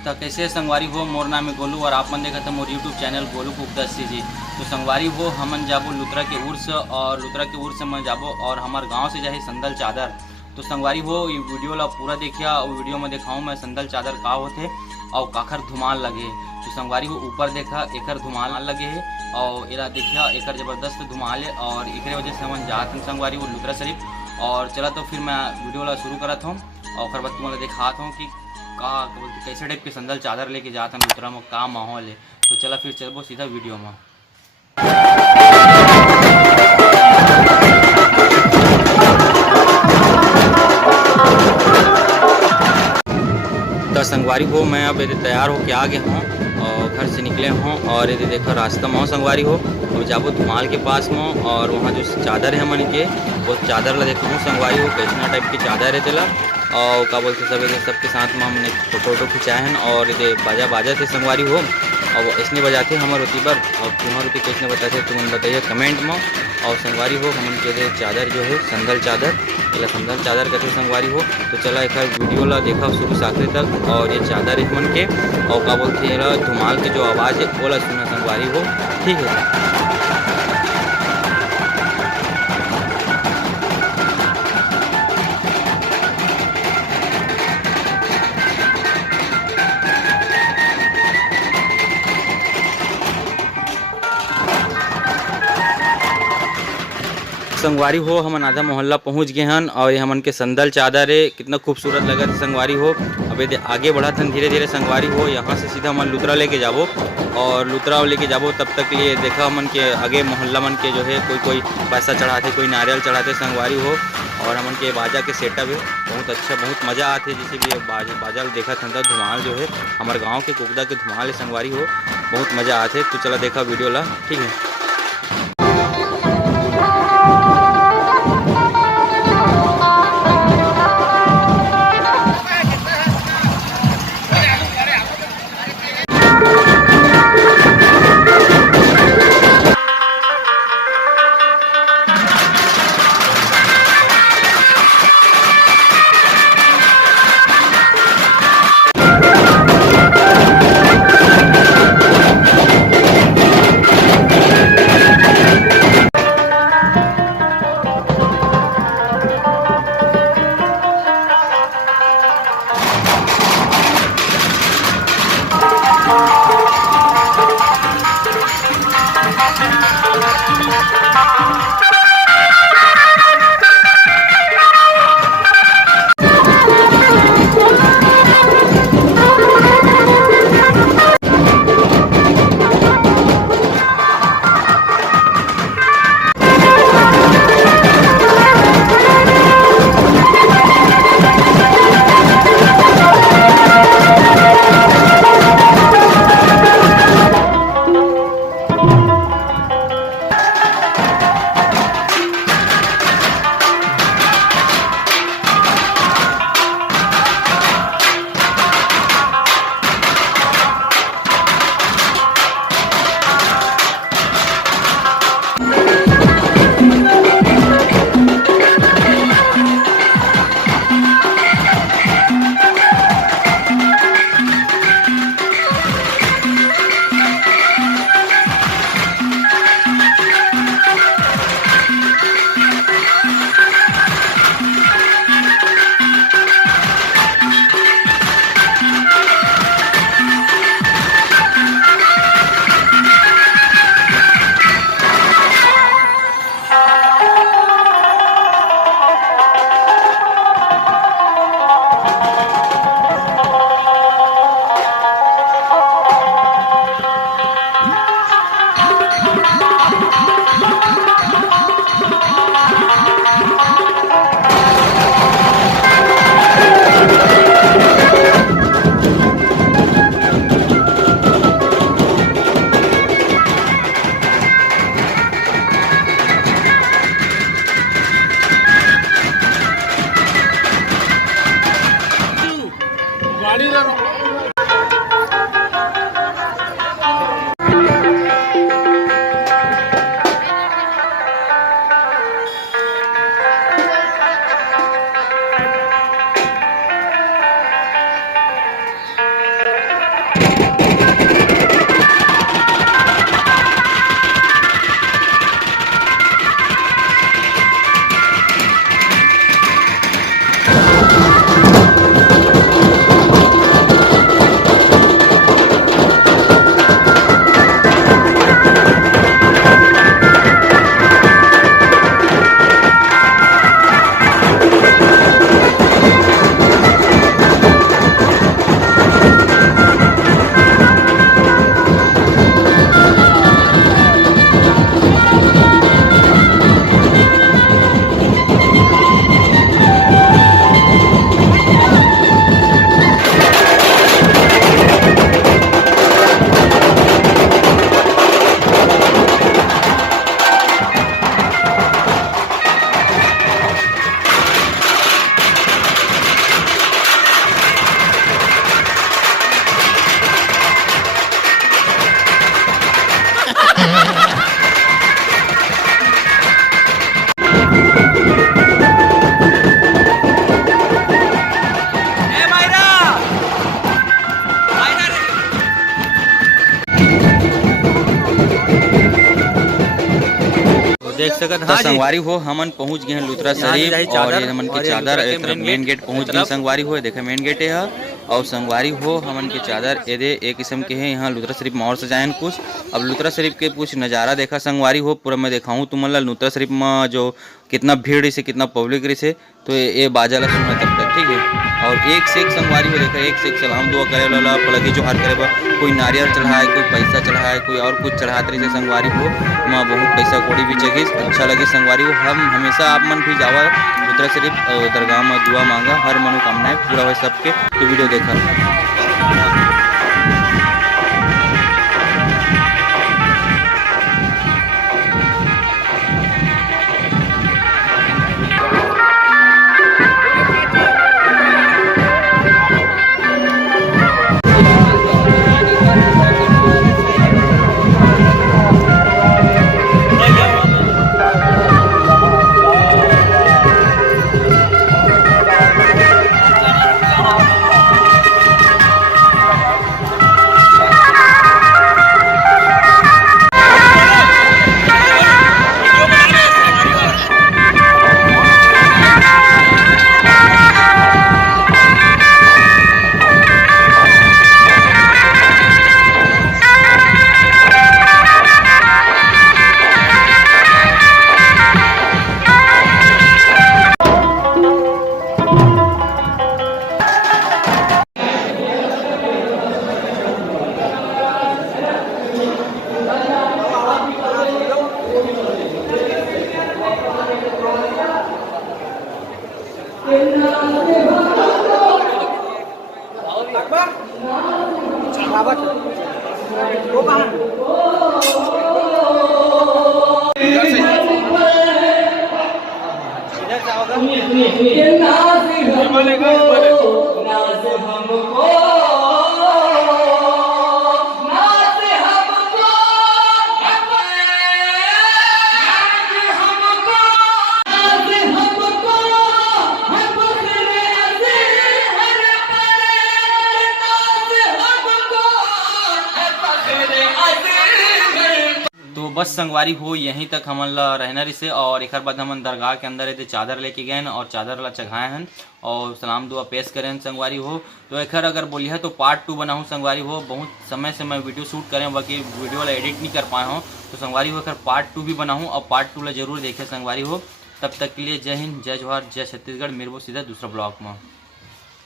तो कैसे संगवारी हो, मोर नाम है गोलू और आप मन देखा था मोर यूट्यूब चैनल गोलू कुकदस्सी जी। तो संगवारी हो हमन जाबो लुतरा के उर्स और लुतरा के उर्स में जाबो और हमार गांव से जाए संदल चादर। तो संगवारी हो ये वीडियो ला पूरा देखिया और वीडियो में दिखाऊँ मैं संदल चादर का होते और काखर धुमाल लगे। तो संगवारी हो ऊपर देखा एकर धुमाल लगे है और एला देखिया एकर जबरदस्त धुमाल है और एक वजह से हम जात हैं संगवारी हो लुतरा शरीफ। और चला तो फिर मैं वीडियो ला शुरू करत हूँ और फिर बाद तुम्हारा दिखाता हूँ कि का कैसे टाइप के संदल चादर लेके जाता हूँ लुतरा में का माहौल है। तो चला फिर चलबो सीधा वीडियो में। तो संगवारी हो मैं अब यदि तैयार होके आ गया हूँ और घर से निकले हों और यदि देखो रास्ता में हो संगवारी हो और जाबो धुमाल के पास में और वहाँ जो चादर है मन के वो चादर ला देखा हूँ संगवारी हो कैसा टाइप की चादर है तेला और क्या बोलते सबके साथ में हमने फोटो खिंचाए हैं और ये बाजा थे संगवारी हो और वो इसने बजाते हमारे होती पर और तुम्हारे होती कैसे बताते तुम बताइए कमेंट में। और संगवारी हो हम के चादर जो है संदल चादर या संदल चादर कहते संगवारी हो। तो चला एक वीडियो ला देखा शुरू से आखिरी तक और ये चादर है मन के और क्या बोलते हैं धुमाल की जो आवाज़ है वो ला सुना संगवारी हो, ठीक है। संगवारी हो हमन आधा मोहल्ला पहुंच गए हैं और ये हमन के संदल चादर है कितना खूबसूरत लगा था संगवारी हो। अब ये आगे बढ़ा था धीरे धीरे संगवारी हो यहाँ से सीधा हमन लुतरा लेके जाबो और लुतरा लेके जाबो तब तक लिए देखा हमन के आगे मोहल्ला मन के जो है कोई पैसा चढ़ाते कोई नारियल चढ़ाते संगवारी हो और हमन के बाजा के सेटअप है बहुत अच्छा बहुत मज़ा आते। जैसे कि बाजा देखा था धुमाल जो है हमारे गाँव के कुकदा के धुमाल है संगवारी हो बहुत मज़ा आते। तो चला देखा वीडियो ला, ठीक है। सकत। हाँ संगवारी हो हमन पहुंच गए हैं लुथरा शरीफ और ये हमन के चादर मेन गेट पहुंच गए संगवारी हो। देखे मेन गेट है और संगवारी हो हमन के चादर एदे एक किस्म के है। यहाँ लुथरा शरीफ में और सजायन कुछ। अब लुथरा शरीफ के कुछ नज़ारा देखा संगवारी हो पूरा मैं दिखाऊँ तुमन ला लुथरा शरीफ में जो कितना भीड़ रही कितना पब्लिक रही तो ये बाजा ला सुना तब तक ठीक है। और एक से एक संगवारी हो देखा एक से एक सलाम दुआ करे वाला पलकी जो हार करे बा कोई नारियल चढ़ाए कोई पैसा चढ़ाए कोई और कुछ चढ़ाते रही संगवारी हो माँ बहुत पैसा कौड़ी भी चढ़ी अच्छा लगे संगवारी हो। हम हमेशा आप मन भी जावा लुथरा शरीफ दरगाह में दुआ मांगा हर मनोकामनाएं पूरा हो सबके। तो वीडियो देखा। तो बस संगवारी हो यहीं तक हमन ला रहना रिसे और एक बाद हमन दरगाह के अंदर ये चादर लेके गए और चादर ला चढ़ाए हैं और सलाम दुआ पेश करें संगवारी हो। तो एक अगर बोलिए तो पार्ट 2 बनाऊँ संगवारी हो बहुत समय से मैं वीडियो शूट करें बाकी वीडियो ला एडिट नहीं कर पाए हूँ। तो संगवारी हो अगर पार्ट 2 भी बनाऊँ और पार्ट 2 ला जरूर देखे संगवारी हो। तब तक के लिए जय हिंद जय जवाहर जय छत्तीसगढ़। मेरे वो सीधा दूसरा ब्लॉग में।